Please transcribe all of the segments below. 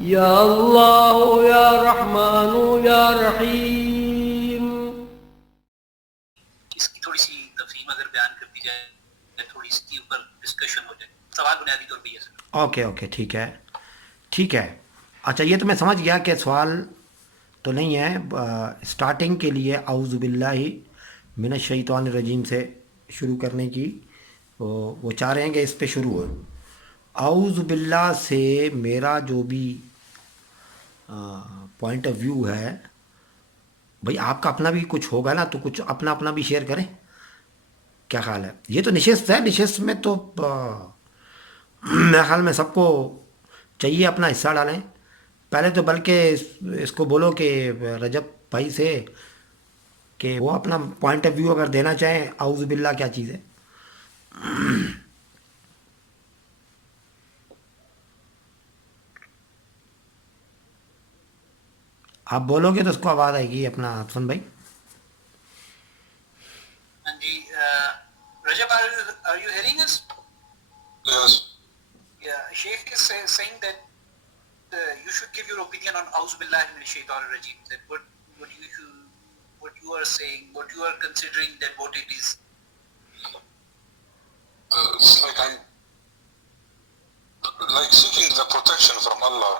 یا اللہ یا رحمان یا رحیم. اس کی تھوڑی سی تفہیم اگر بیان کر دی جائے، تھوڑی اس کے اوپر ڈسکشن ہو جائے. سوال بنیادی طور پہ یہ سر. اوکے ٹھیک ہے ٹھیک ہے. اچھا یہ تو میں سمجھ گیا کہ سوال تو نہیں ہے. اسٹارٹنگ کے لیے اعوذ باللہ من الشیطان الرجیم سے شروع کرنے کی وہ چاہ رہے ہیں کہ اس پہ شروع ہو. اعوذ باللہ سے میرا جو بھی پوائنٹ آف ویو ہے، بھائی آپ کا اپنا بھی کچھ ہوگا نا، تو کچھ اپنا بھی شیئر کریں. کیا خیال ہے؟ یہ تو نشست ہے، نشست میں تو میرے خیال میں سب کو چاہیے اپنا حصہ ڈالیں. پہلے تو بلکہ اس کو بولو کہ رجب بھائی سے کہ وہ اپنا پوائنٹ آف ویو اگر دینا چاہیں اعوذ باللہ کیا چیز ہے. آپ بولو گے تو اس کو آواز آئے گی اپنا حسن بھائی. ہاں جی رجب are you hearing us? Yes. Yeah, Sheikh is saying that you should give your opinion on A'udhu Billahi Minash Shaitanir Rajeem. That what you are saying, what you are considering that what it is. It's like I'm like seeking the protection from Allah.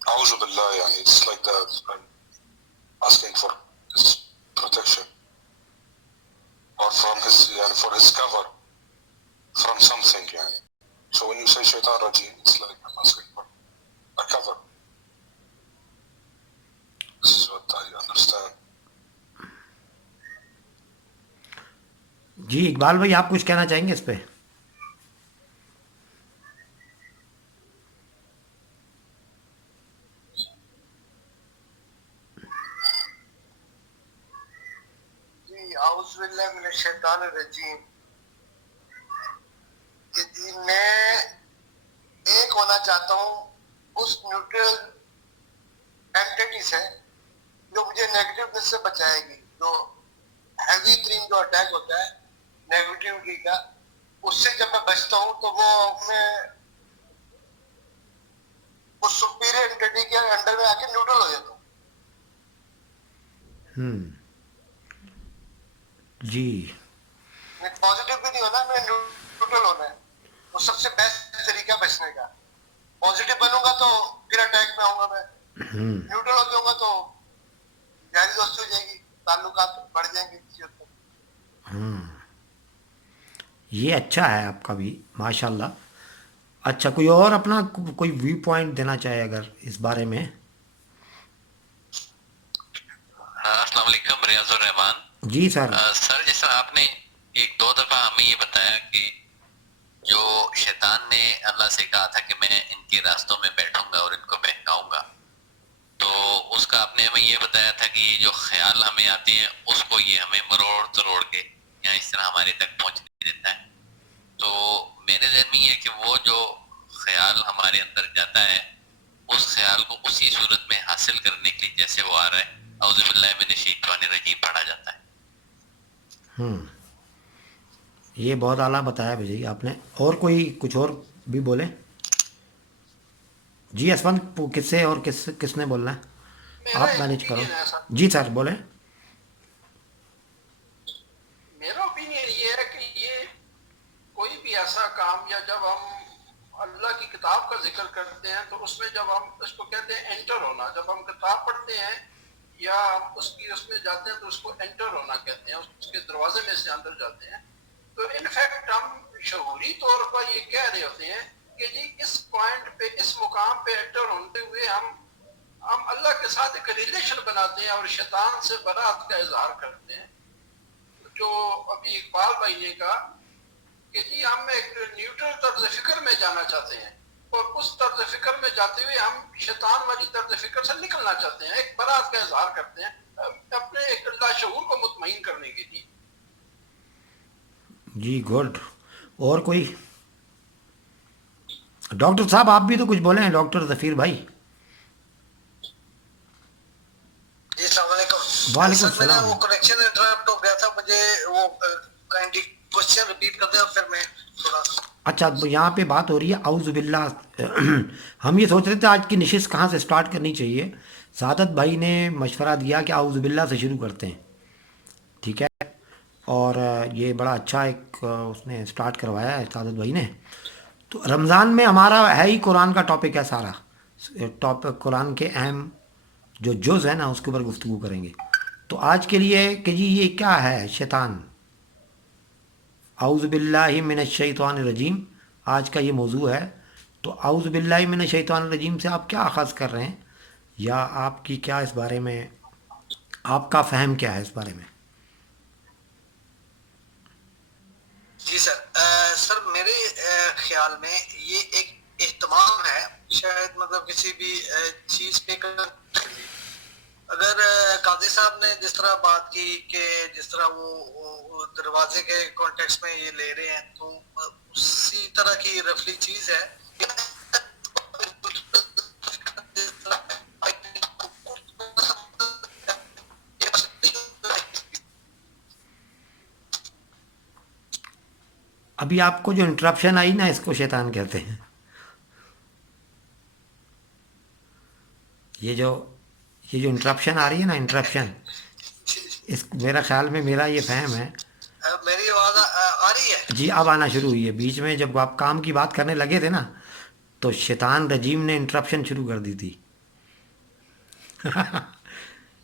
A'udhu Billah, yani it's like that. I'm asking for His protection or from His, yani for His cover from something, yani. So when you say Shaitan Rajeem, it's like I'm asking for a cover. This is what I understand. جی اقبال بھائی آپ کچھ کہنا چاہیں گے اس پہ؟ اعوذ باللہ من الشیطان الرجیم. کہ جی میں ایک ہونا چاہتا ہوں اس نیوٹرل اینٹیٹی سے جو مجھے نیگیٹیونیس سے بچائے گی. جو ہیوی ترین جو اٹیک ہوتا ہے نیگیٹیوٹی کا، اس سے جب میں بچتا ہوں تو وہ میں اس سپیریئر اینٹیٹی کے انڈر میں آ کے نیوٹرل ہو جاتا ہوں. جی پازیٹیو بھی نہیں ہونا، میں نیوٹرل ہونا ہے. وہ سب سے بیسٹ طریقہ بچنے کا. پازیٹیو بنوں گا تو پھر اٹیک میں آؤں گا، میں نیوٹرل ہو جاؤں گا تو یاری دوستی ہو جائے گی، تعلقات بڑھ جائیں گے کسی حد تک. یہ اچھا ہے آپ کا بھی ماشاء اللہ. اچھا کوئی اور اپنا کوئی ویو پوائنٹ دینا چاہے اگر اس بارے میں؟ السلام علیکم. ریاض الرحمان. جی سر. سر جیسا آپ نے ایک دو دفعہ ہمیں یہ بتایا کہ جو شیطان نے اللہ سے کہا تھا کہ میں ان کے راستوں میں بیٹھوں گا اور ان کو بہکاؤں گا، تو اس کا آپ نے ہمیں یہ بتایا تھا کہ یہ جو خیال ہمیں آتے ہیں اس کو یہ ہمیں مروڑ تروڑ کے یا اس طرح ہمارے تک پہنچنے دیتا ہے. تو میرے ذہن میں یہ ہے کہ وہ جو خیال ہمارے اندر جاتا ہے اس خیال کو اسی صورت میں حاصل کرنے کے لیے جیسے وہ آ رہا ہے اعوذ باللہ من الشیطان الرجیم پڑھا جاتا ہے. یہ بہت اعلیٰ بتایا بھائی آپ نے. اور کوئی کچھ اور بھی بولے؟ جی اسفند کس سے اور کس نے بولنا ہے؟ آپ مینیج کرو. جی سر بولیں. میرا اوپینین یہ ہے کہ یہ کوئی بھی ایسا کام یا جب ہم اللہ کی کتاب کا ذکر کرتے ہیں تو اس میں جب ہم اس کو کہتے ہیں انٹر ہونا، جب ہم کتاب پڑھتے ہیں یا ہم اس میں جاتے ہیں تو اس کو انٹر ہونا کہتے ہیں، اس کے دروازے میں سے اندر جاتے ہیں. تو انفیکٹ ہم شعوری طور پر یہ کہہ رہے ہوتے ہیں کہ جی اس پوائنٹ پہ اس مقام پہ انٹر ہوتے ہوئے ہم اللہ کے ساتھ ایک ریلیشن بناتے ہیں اور شیطان سے برات کا اظہار کرتے ہیں. جو ابھی اقبال بھائی نے کہا کہ جی ہم ایک نیوٹرل طرز فکر میں جانا چاہتے ہیں اور اس طرز فکر میں جاتے ہوئے ہم شیطان والی طرز فکر سے نکلنا چاہتے ہیں، ایک برات کا اظہار کرتے ہیں اپنے ایک اللہ شعور کو مطمئن کرنے کے لیے. جی گڈ. اور کوئی؟ ڈاکٹر صاحب آپ بھی تو کچھ بولیں. ڈاکٹر ظفیر بھائی. جی السلام علیکم. وعلیکم سر میرا السلام. وہ کنیکشن انٹرپٹ ہو گیا تھا، مجھے وہ کائنڈلی کوشچن ریپیٹ کر دیں اور پھر میں تھوڑا اچھا یہاں پہ بات ہو رہی ہے اعوذ باللہ. ہم یہ سوچ رہے تھے آج کی نشست کہاں سے سٹارٹ کرنی چاہیے. سعادت بھائی نے مشورہ دیا کہ اعوذ باللہ سے شروع کرتے ہیں. ٹھیک ہے. اور یہ بڑا اچھا ایک اس نے سٹارٹ کروایا ہے سعادت بھائی نے. تو رمضان میں ہمارا ہے ہی قرآن کا ٹاپک ہے سارا. ٹاپک قرآن کے اہم جو جز ہے نا اس کے اوپر گفتگو کریں گے. تو آج کے لیے کہ جی یہ کیا ہے شیطان. اعوذ باللہ من الشیطان الرجیم آج کا یہ موضوع ہے. تو اعوذ باللہ من الشیطان الرجیم سے آپ کیا اخذ کر رہے ہیں یا آپ کی کیا اس بارے میں آپ کا فہم کیا ہے اس بارے میں. جی سر میرے خیال میں یہ ایک اہتمام ہے شاید مطلب کسی بھی چیز پہ اگر قاضی صاحب نے جس طرح بات کی کہ جس طرح وہ دروازے کے کانٹیکس میں یہ لے رہے ہیں تو اسی طرح کی رفلی چیز ہے. ابھی آپ کو جو انٹرپشن آئی نا اس کو شیطان کہتے ہیں. یہ جو انٹرپشن آ رہی ہے نا انٹرپشن اس میرا خیال میں میرا یہ فہم ہے. میری آواز آ رہی ہے؟ جی اب آنا شروع ہوئی ہے. بیچ میں جب آپ کام کی بات کرنے لگے تھے نا تو شیطان رجیم نے انٹرپشن شروع کر دی تھی.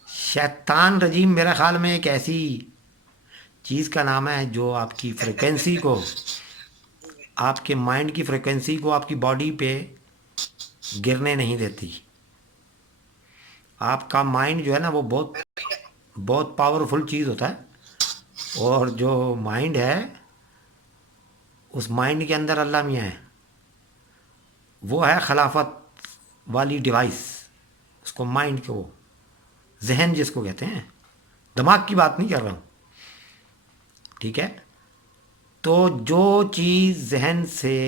شیطان رجیم میرا خیال میں ایک ایسی چیز کا نام ہے جو آپ کی فریکوینسی کو آپ کے مائنڈ کی فریکوینسی کو آپ کی باڈی پہ گرنے نہیں دیتی. آپ کا مائنڈ جو ہے نا وہ بہت پاورفل چیز ہوتا ہے. اور جو مائنڈ ہے اس مائنڈ کے اندر اللہ میاں ہے. وہ ہے خلافت والی ڈیوائس. اس کو مائنڈ کو ذہن جس کو کہتے ہیں دماغ کی بات نہیں کر رہا ہوں. ٹھیک ہے. تو جو چیز ذہن سے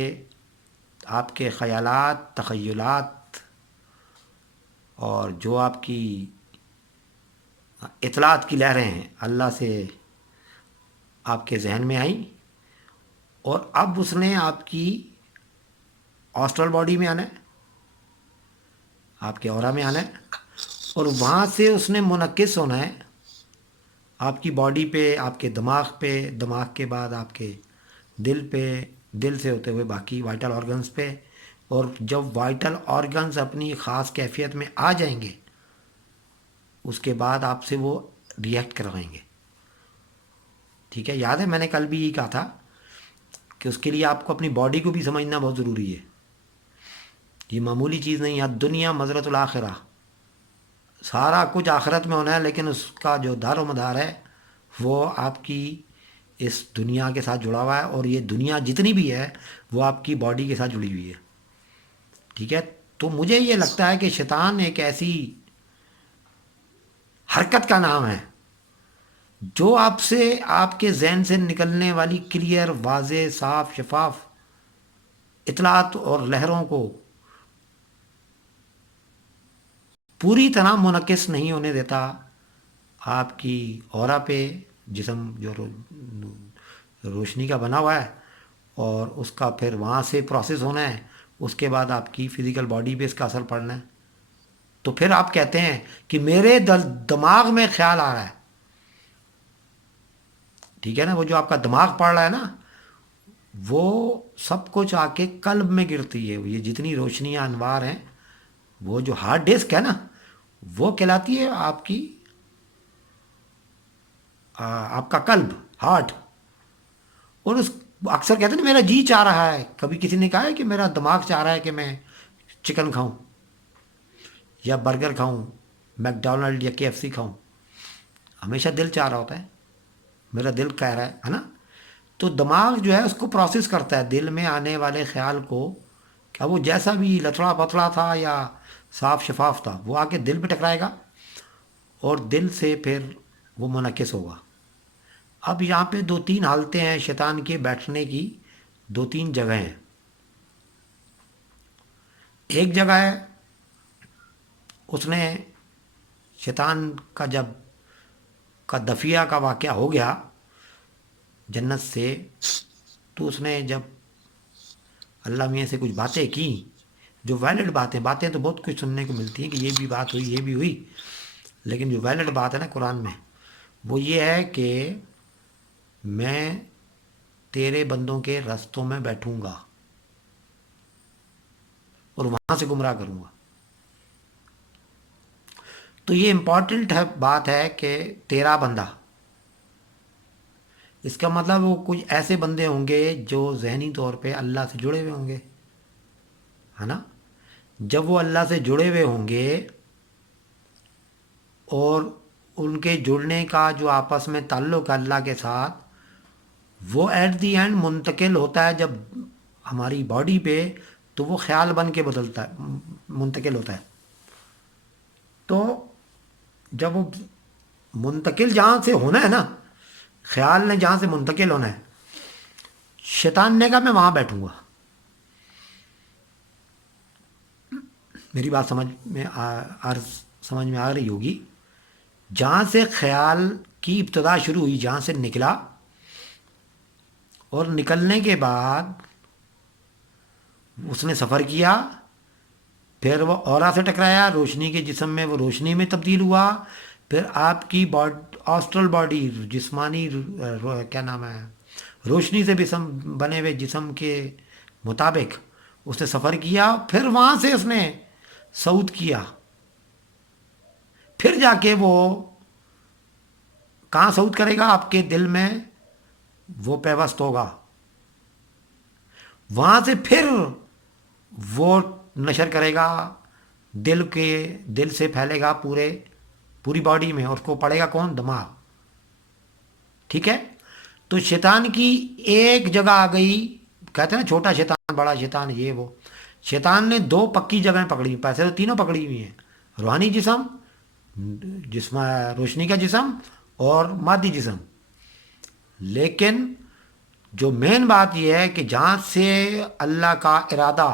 آپ کے خیالات تخیلات اور جو آپ کی اطلاعات کی لہریں ہیں اللہ سے آپ کے ذہن میں آئیں اور اب اس نے آپ کی آسٹرل باڈی میں آنا ہے آپ کے اورا میں آنا ہے اور وہاں سے اس نے منعکس ہونا ہے آپ کی باڈی پہ آپ کے دماغ پہ دماغ کے بعد آپ کے دل پہ دل سے ہوتے ہوئے باقی وائٹل آرگنز پہ. اور جب وائٹل آرگنز اپنی خاص کیفیت میں آ جائیں گے اس کے بعد آپ سے وہ ریئیکٹ کروائیں گے. ٹھیک ہے. یاد ہے میں نے کل بھی یہ کہا تھا کہ اس کے لیے آپ کو اپنی باڈی کو بھی سمجھنا بہت ضروری ہے. یہ معمولی چیز نہیں ہے. دنیا مزرعۃ الآخرہ سارا کچھ آخرت میں ہونا ہے لیکن اس کا جو دار و مدار ہے وہ آپ کی اس دنیا کے ساتھ جڑا ہوا ہے اور یہ دنیا جتنی بھی ہے وہ آپ کی باڈی کے ساتھ جڑی ہوئی ہے. ٹھیک ہے. تو مجھے یہ لگتا ہے کہ شیطان ایک ایسی حرکت کا نام ہے جو آپ سے آپ کے ذہن سے نکلنے والی کلیئر واضح صاف شفاف اطلاعات اور لہروں کو پوری طرح منعکس نہیں ہونے دیتا آپ کی اورا پہ جسم جو روشنی کا بنا ہوا ہے اور اس کا پھر وہاں سے پروسیس ہونا ہے. اس کے بعد آپ کی فزیکل باڈی پہ اس کا اثر پڑنا ہے. تو پھر آپ کہتے ہیں کہ میرے دماغ میں خیال آ رہا ہے. ٹھیک ہے نا. وہ جو آپ کا دماغ پڑ رہا ہے نا وہ سب کچھ آ کے قلب میں گرتی ہے. یہ جتنی روشنیاں انوار ہیں وہ جو ہارڈ ڈسک ہے نا وہ کہلاتی ہے آپ کی آپ کا قلب ہارٹ. اور اس اکثر کہتے ہیں نا میرا جی چاہ رہا ہے. کبھی کسی نے کہا ہے کہ میرا دماغ چاہ رہا ہے کہ میں چکن کھاؤں یا برگر کھاؤں میک ڈونلڈ یا KFC کھاؤں. ہمیشہ دل چاہ رہا ہوتا ہے. میرا دل کہہ رہا ہے نا. تو دماغ جو ہے اس کو پروسیس کرتا ہے دل میں آنے والے خیال کو. کیا وہ جیسا بھی لتڑا پتڑا تھا یا صاف شفاف تھا وہ آ کے دل پہ ٹکرائے گا اور دل سے پھر وہ منعکس ہوگا. اب یہاں پہ 2-3 حالتیں ہیں شیطان کے بیٹھنے کی. 2-3 جگہیں ہیں. ایک جگہ ہے اس نے شیطان کا جب کا دفیہ کا واقعہ ہو گیا جنت سے تو اس نے جب اللہ میاں سے کچھ باتیں کی جو ویلڈ باتیں تو بہت کچھ سننے کو ملتی ہیں کہ یہ بھی بات ہوئی یہ بھی ہوئی، لیکن جو ویلڈ بات ہے نا قرآن میں وہ یہ ہے کہ میں تیرے بندوں کے رستوں میں بیٹھوں گا اور وہاں سے گمراہ کروں گا. تو یہ امپورٹنٹ ہے بات ہے کہ تیرا بندہ، اس کا مطلب وہ کچھ ایسے بندے ہوں گے جو ذہنی طور پہ اللہ سے جڑے ہوئے ہوں گے، ہے نا. جب وہ اللہ سے جڑے ہوئے ہوں گے اور ان کے جڑنے کا جو آپس میں تعلق ہے اللہ کے ساتھ، وہ ایٹ دی اینڈ منتقل ہوتا ہے جب ہماری باڈی پہ، تو وہ خیال بن کے بدلتا ہے، منتقل ہوتا ہے. تو جب وہ منتقل جہاں سے ہونا ہے نا، خیال نے جہاں سے منتقل ہونا ہے، شیطان نے کہا میں وہاں بیٹھوں گا. میری بات سمجھ میں آ رہی ہوگی. جہاں سے خیال کی ابتدا شروع ہوئی، جہاں سے نکلا، اور نکلنے کے بعد اس نے سفر کیا، پھر وہ اورا سے ٹکرایا، روشنی کے جسم میں وہ روشنی میں تبدیل ہوا، پھر آپ کی آسٹرل باڈی، جسمانی کیا نام ہے، روشنی سے بنے ہوئے جسم کے مطابق اس نے سفر کیا، پھر وہاں سے اس نے صعود کیا، پھر جا کے وہ کہاں صعود کرے گا؟ آپ کے دل میں وہ پیوست ہوگا، وہاں سے پھر وہ نشر کرے گا، دل سے پھیلے گا پوری باڈی میں، اور اس کو پڑے گا کون؟ دماغ. ٹھیک ہے. تو شیطان کی ایک جگہ آ گئی، کہتے ہیں نا چھوٹا شیطان بڑا شیطان، یہ وہ شیطان نے 2 پکی جگہیں پکڑی، پیسے تو تینوں پکڑی ہوئی ہیں، روحانی جسم روشنی کا جسم اور مادی جسم. لیکن جو مین بات یہ ہے کہ جہاں سے اللہ کا ارادہ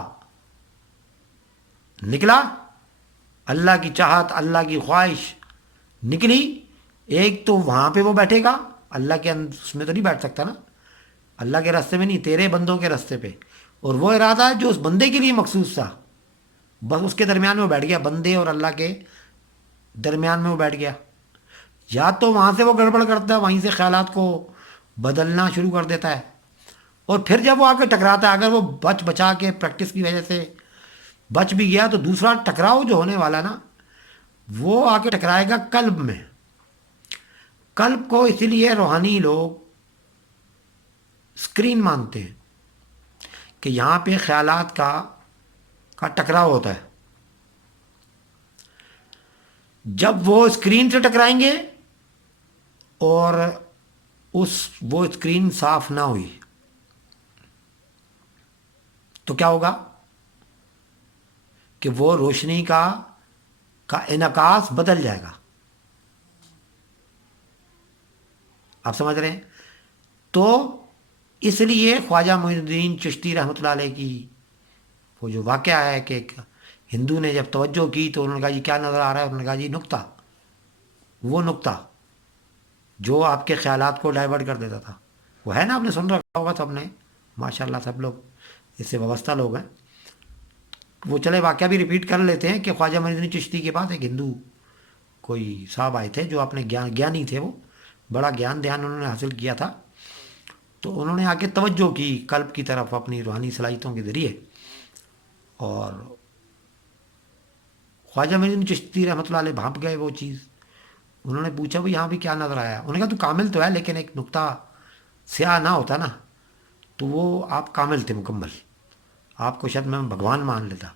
نکلا، اللہ کی چاہت، اللہ کی خواہش نکلی، ایک تو وہاں پہ وہ بیٹھے گا، اللہ کے اس میں تو نہیں بیٹھ سکتا نا، اللہ کے راستے میں نہیں، تیرے بندوں کے راستے پہ. اور وہ ارادہ جو اس بندے کے لیے مخصوص تھا، بس اس کے درمیان میں وہ بیٹھ گیا، بندے اور اللہ کے درمیان میں وہ بیٹھ گیا. یا تو وہاں سے وہ گڑبڑ کرتا ہے، وہیں سے خیالات کو بدلنا شروع کر دیتا ہے، اور پھر جب وہ آ کے ٹکراتا ہے، اگر وہ بچا کے پریکٹس کی وجہ سے بچ بھی گیا، تو دوسرا ٹکراؤ جو ہونے والا نا، وہ آ کے ٹکرائے گا قلب میں. قلب کو اسی لیے روحانی لوگ اسکرین مانتے ہیں کہ یہاں پہ خیالات کا ٹکراؤ ہوتا ہے. جب وہ اسکرین سے ٹکرائیں گے اور وہ اسکرین صاف نہ ہوئی تو کیا ہوگا کہ وہ روشنی کا انعکاس بدل جائے گا. آپ سمجھ رہے ہیں؟ تو اس لیے خواجہ معین الدین چشتی رحمۃ اللہ علیہ کی وہ جو واقعہ ہے کہ ایک ہندو نے جب توجہ کی تو انہوں نے کہا جی کیا نظر آ رہا ہے؟ انہوں نے کہا جی نقطہ، وہ نقطہ جو آپ کے خیالات کو ڈائیورٹ کر دیتا تھا، وہ ہے نا، آپ نے سن رکھا ہوگا سب نے، ماشاء اللہ سب لوگ اس سے وابستہ لوگ ہیں. وہ چلے واقعہ بھی ریپیٹ کر لیتے ہیں کہ خواجہ معین الدین چشتی کے پاس ایک ہندو کوئی صاحب آئے تھے جو اپنے گیانی تھے، وہ بڑا گیان انہوں نے حاصل کیا تھا. تو انہوں نے آ کے توجہ کی قلب کی طرف اپنی روحانی صلاحیتوں کے ذریعے، اور خواجہ معین الدین چشتی رحمۃ اللہ علیہ بھانپ گئے وہ چیز. انہوں نے پوچھا بھائی یہاں بھی کیا نظر آیا؟ انہوں نے کہا تو کامل تو ہے، لیکن ایک نقطہ سیاہ نہ ہوتا نا تو وہ آپ کامل تھے، مکمل، آپ کو شاید میں بھگوان مان لیتا.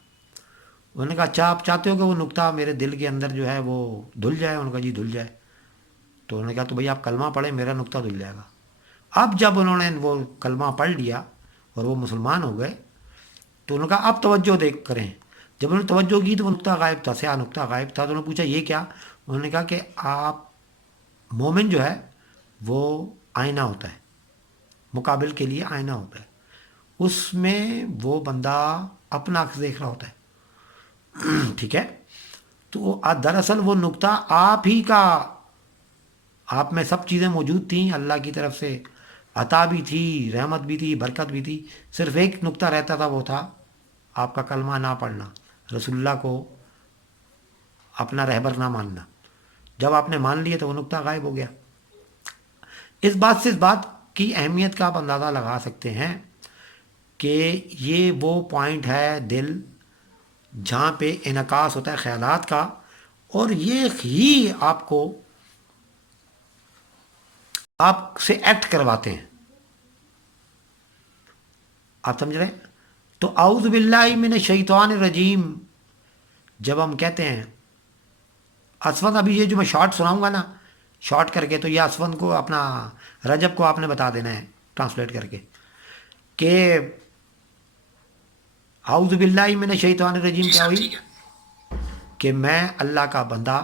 انہوں نے کہا اچھا آپ چاہتے ہو کہ وہ نقطہ میرے دل کے اندر جو ہے وہ دھل جائے؟ انہوں نے کہا جی دھل جائے. تو انہوں نے کہا تو بھائی آپ کلمہ پڑھیں، میرا نقطہ دھل جائے گا. اب جب انہوں نے وہ کلمہ پڑھ لیا اور وہ مسلمان ہو گئے تو انہوں نے کہا اب توجہ دیکھ کریں. جب انہوں نے توجہ کی تو وہ نقطہ غائب تھا، سیاہ نقطہ غائب تھا. تو انہوں نے پوچھا یہ کیا؟ انہوں نے کہا کہ آپ مومن جو ہے وہ آئینہ ہوتا ہے، مقابل کے لیے آئینہ ہوتا ہے، اس میں وہ بندہ اپنا عکس دیکھ رہا ہوتا ہے. ٹھیک ہے. تو دراصل وہ نقطہ آپ ہی کا، آپ میں سب چیزیں موجود تھیں، اللہ کی طرف سے عطا بھی تھی، رحمت بھی تھی، برکت بھی تھی. صرف ایک نقطہ رہتا تھا، وہ تھا آپ کا کلمہ نہ پڑھنا، رسول اللہ کو اپنا رہبر نہ ماننا. جب آپ نے مان لیا تو وہ نقطہ غائب ہو گیا. اس بات سے اس بات کی اہمیت کا آپ اندازہ لگا سکتے ہیں کہ یہ وہ پوائنٹ ہے دل جہاں پہ انعکاس ہوتا ہے خیالات کا، اور یہ ہی آپ کو آپ سے ایکٹ کرواتے ہیں. آپ سمجھ رہے ہیں؟ تو اعوذ باللہ من الشیطان الرجیم جب ہم کہتے ہیں، اسود ابھی یہ جو میں شارٹ سناؤں گا نا شارٹ کر کے، تو یہ اسود کو اپنا رجب کو آپ نے بتا دینا ہے ٹرانسلیٹ کر کے کہ اعوذ باللہ من الشیطان الرجیم جی کیا سر ہوئی ٹھیک ہے. کہ میں اللہ کا بندہ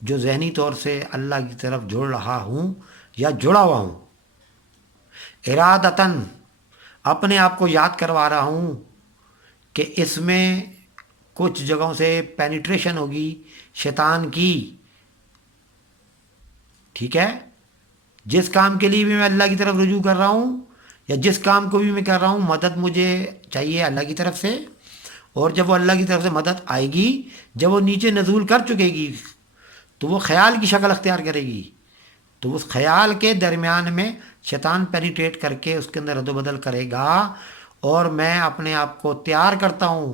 جو ذہنی طور سے اللہ کی طرف جڑ رہا ہوں یا جڑا ہوا ہوں، ارادتاً اپنے آپ کو یاد کروا رہا ہوں کہ اس میں کچھ جگہوں سے پینیٹریشن ہوگی شیطان کی. ٹھیک ہے، جس کام کے لیے بھی میں اللہ کی طرف رجوع کر رہا ہوں یا جس کام کو بھی میں کر رہا ہوں، مدد مجھے چاہیے اللہ کی طرف سے. اور جب وہ اللہ کی طرف سے مدد آئے گی، جب وہ نیچے نزول کر چکے گی تو وہ خیال کی شکل اختیار کرے گی. تو اس خیال کے درمیان میں شیطان پینیٹریٹ کر کے اس کے اندر رد و بدل کرے گا، اور میں اپنے آپ کو تیار کرتا ہوں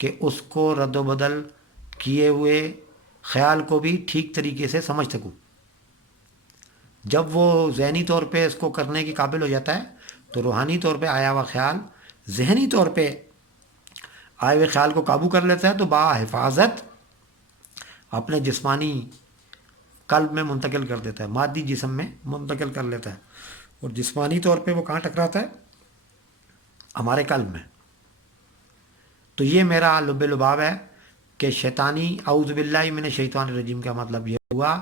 کہ اس کو رد و بدل کیے ہوئے خیال کو بھی ٹھیک طریقے سے سمجھ سکوں. جب وہ ذہنی طور پہ اس کو کرنے کے قابل ہو جاتا ہے تو روحانی طور پہ آیا ہوا خیال ذہنی طور پہ آئے ہوئے خیال کو قابو کر لیتا ہے، تو با حفاظت اپنے جسمانی قلب میں منتقل کر دیتا ہے، مادی جسم میں منتقل کر لیتا ہے. اور جسمانی طور پہ وہ کہاں ٹکراتا ہے؟ ہمارے قلب میں. تو یہ میرا لب لباب ہے کہ شیطانی اعوذ باللہ من الشیطان الرجیم کا مطلب یہ ہوا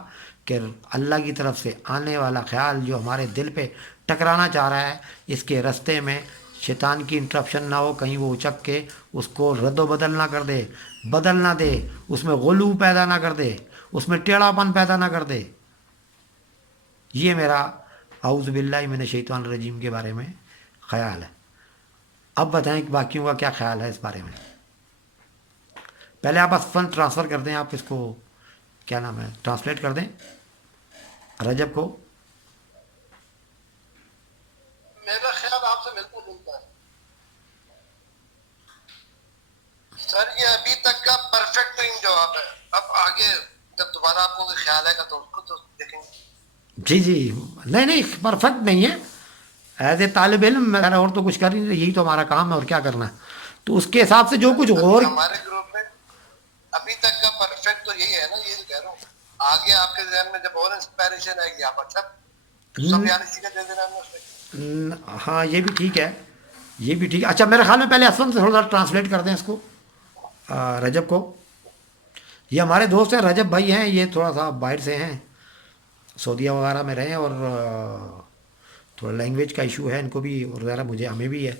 کہ اللہ کی طرف سے آنے والا خیال جو ہمارے دل پہ ٹکرانا چاہ رہا ہے، اس کے رستے میں شیطان کی انٹرپشن نہ ہو، کہیں وہ اچک کے اس کو رد و بدل نہ کر دے، بدل نہ دے، اس میں غلو پیدا نہ کر دے، اس میں ٹیڑھا پن پیدا نہ کر دے. یہ میرا اعوذ باللہ من الشیطان الرجیم کے بارے میں خیال ہے. اب بتائیں کہ باقیوں کا کیا خیال ہے اس بارے میں. پہلے آپ فن ٹرانسفر کر دیں، آپ اس کو کیا نام ہے ٹرانسلیٹ کر دیں رجب کو. میرا خیال آپ سے ملتا جلتا ہے سر. یہ ابھی تک کا پرفیکٹ ترین جواب ہے. اب آگے جب دوبارہ آپ کو کوئی خیال آئے گا تو اس کو تو دیکھیں گے. جی نہیں پرفیکٹ نہیں ہے. ایز اے طالب علم میں اور تو کچھ کر نہیں رہے، یہی تو ہمارا کام ہے، اور کیا کرنا ہے. تو اس کے حساب سے جو کچھ غور ہمارے گروپ میں ابھی تک کا پرفیکٹ تو یہی ہے نا، یہ کہہ رہا ہوں. آگے آپ کے ذہن میں جب اور انسپائریشن آئے گی آپ اچھا سب یار اسی کا دے دینا ہے اس میں. ہاں یہ بھی ٹھیک ہے، یہ بھی ٹھیک ہے. اچھا میرے خیال میں پہلے اسفن سے تھوڑا سا ٹرانسلیٹ کر دیں اس کو رجب کو. یہ ہمارے دوست ہیں، رجب بھائی ہیں، یہ تھوڑا سا باہر سے ہیں، سعودیہ وغیرہ میں رہے ہیں، اور تھوڑا لینگویج کا ایشو ہے ان کو بھی، اور ذرا مجھے ہمیں بھی ہے.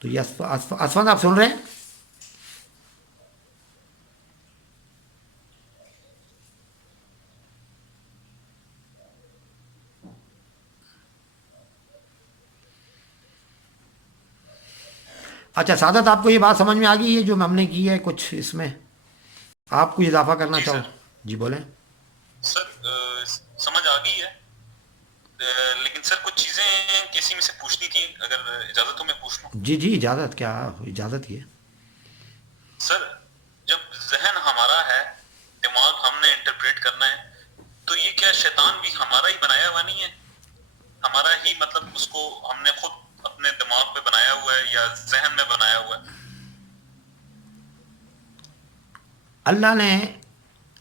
تو یہ اسفن آپ سن رہے ہیں؟ اچھا سعادت، آپ کو یہ بات سمجھ میں آ گئی ہے جو ہم نے کی ہے؟ کچھ اس میں آپ کو اضافہ کرنا چاہو؟ جی بولیں سر. سمجھ آ گئی ہے، لیکن سر کچھ چیزیں کسی میں سے پوچھنی تھی، اگر اجازت ہو میں پوچھ لوں. جی اجازت، کیا اجازت ہی ہے. سر جب ذہن ہمارا ہے، دماغ ہم نے انٹرپریٹ کرنا ہے، تو یہ کیا شیطان بھی ہمارا ہی بنایا ہوا نہیں ہے؟ ہمارا ہی مطلب اس کو ہم نے خود اپنے دماغ پہ بنایا ہوا ہے یا ذہن میں بنایا ہوا ہے؟ اللہ نے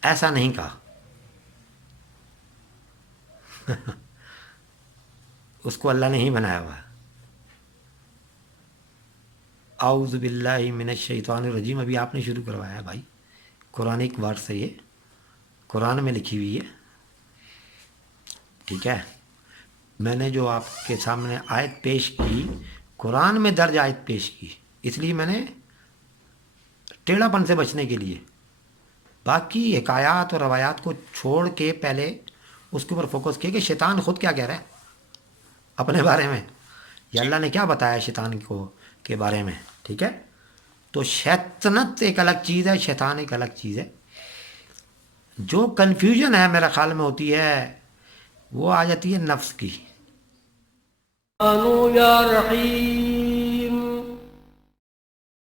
ایسا نہیں کہا. اس کو اللہ نے ہی بنایا ہوا ہے. اعوذ باللہ من الشیطان الرجیم ابھی آپ نے شروع کروایا ہے بھائی، قرآنک ورڈ سے، یہ قرآن میں لکھی ہوئی ہے. ٹھیک ہے، میں نے جو آپ کے سامنے آیت پیش کی قرآن میں درج آیت پیش کی، اس لیے میں نے ٹیڑھا پن سے بچنے کے لیے. باقی حکایات اور روایات کو چھوڑ کے پہلے اس کے اوپر فوکس کیا کہ شیطان خود کیا کہہ رہا ہے. اپنے بارے میں، یہ اللہ نے کیا بتایا شیطان کو کے بارے میں، ٹھیک ہے؟ تو شیطنت ایک الگ چیز ہے، شیطان ایک الگ چیز ہے. جو کنفیوژن ہے میرا خیال میں ہوتی ہے وہ آ جاتی ہے نفس کی. یا رحیم